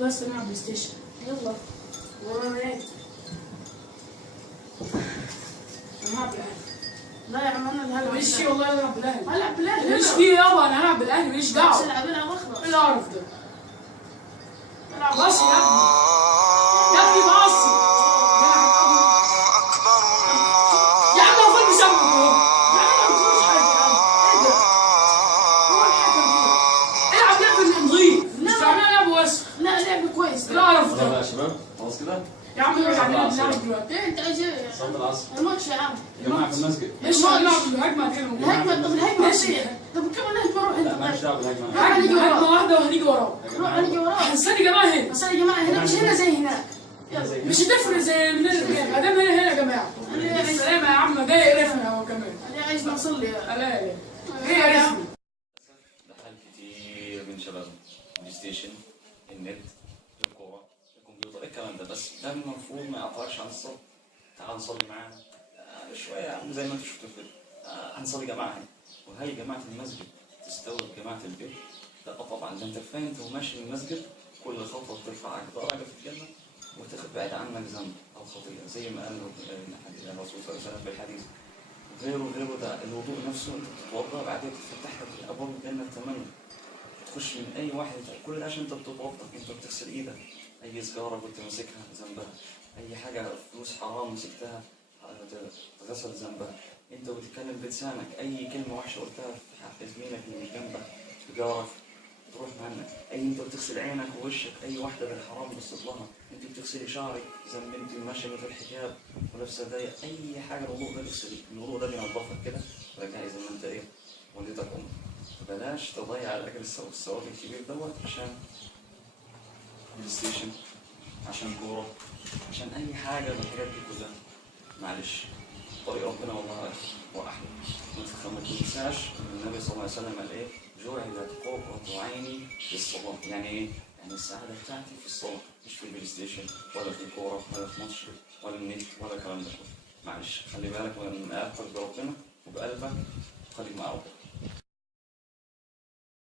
بس نلعب بلاي ستيشن. يلا. ورانا ايه؟ انا هلعب بالاهلي. لا يا عم انا اللي هلعب. ماليش فيه والله، العب بالاهلي. هلعب بالاهلي. ماليش فيه يابا، انا هلعب بالاهلي ماليش دعوه. العب واخلص. ايه القرف ده؟ العب بص يا ابني. يا ابني بص. يا عم هو فين بيسمع اهو؟ يا عم ما بتقولش حاجه يا عم. ايه ده؟ هو الحكم كده. العب لعب نضيف، مش تعمل لعب وسخ. لا لعب كويس. ايه القرف يلا ده؟ يا شباب خلاص كده. يا عم نروح نلعب دلوقتي. ايه انت عايز ايه؟ صلاه العصر الماتش يا عم. يا جماعه في المسجد. ايش نلعب الهجمه كده؟ الهجمه. طب الهجمه ايه؟ طب كم الهجمه روح لا انت. ماليش دعوه بالهجمه. هجمه واحده وهنيجي وراه. يا روح جماعه هنيجي وراه. استني يا جماعه هنا. بس يا جماعه هنا مش هنا زي هناك. زي مش هتفرق زي من ما دام هنا يا جماعه. السلام يا عم، ده يقرفنا هو كمان. انا عايز نصلي. لا ايه يقرفني؟ دخل كتير من شبابنا بلاي ستيشن، النت، الكوره، الكمبيوتر، الكلام ده، بس ده المفروض ما يقطعش عن الصلاه. تعال نصلي معانا شويه يا عم زي ما انتم شفتوا كده. هنصلي جماعه هنا، وهي جماعه المسجد تستوعب جماعه البيت؟ لا طبعا، ده انت كفايه انت وماشي من المسجد كل خطوه بترفعك درجه في الجنه وتبعد عنك ذنب او خطيئه زي ما قال الرسول صلى الله عليه وسلم في الحديث. غيره ده الوضوء نفسه، انت بتتوضا بعدين بتفتح لك ابواب الجنه الثمانيه، تخش من اي واحد. كل ده عشان انت بتتوضا، انت بتغسل ايدك. اي سيجاره كنت ماسكها ذنبها، اي حاجه فلوس حرام مسكتها تغسل ذنبها. انت بتتكلم بلسانك، اي كلمه وحشه قلتها في حق زميلك اللي مش جنبك تجارك تروح عنك. اي انت بتغسل عينك ووشك، اي واحده بالحرام بصيت لها. انت بتغسلي شعرك ذنب، انت ماشيه من غير حجاب ولابسه ضيق، اي حاجه الوضوء ده بيغسلك، الوضوء ده بينظفك كده ويرجعك زي ما انت ايه وليتك امك. بلاش تضيع الاجر الثواب الكبير دوت عشان بلاي ستيشن، عشان كوره، عشان اي حاجه من الحاجات دي كلها. معلش طريق ربنا والله واحلى. ما تنساش ان النبي صلى الله عليه وسلم قال ايه؟ جعلت قرة عيني في الصلاة. يعني ايه؟ يعني السعادة بتاعتي في الصلاة، مش في البلاي ستيشن ولا في كورة ولا في ماتش ولا النت ولا الكلام ده. معلش خلي بالك من علاقتك بربنا وبقلبك، خليك مع ربنا.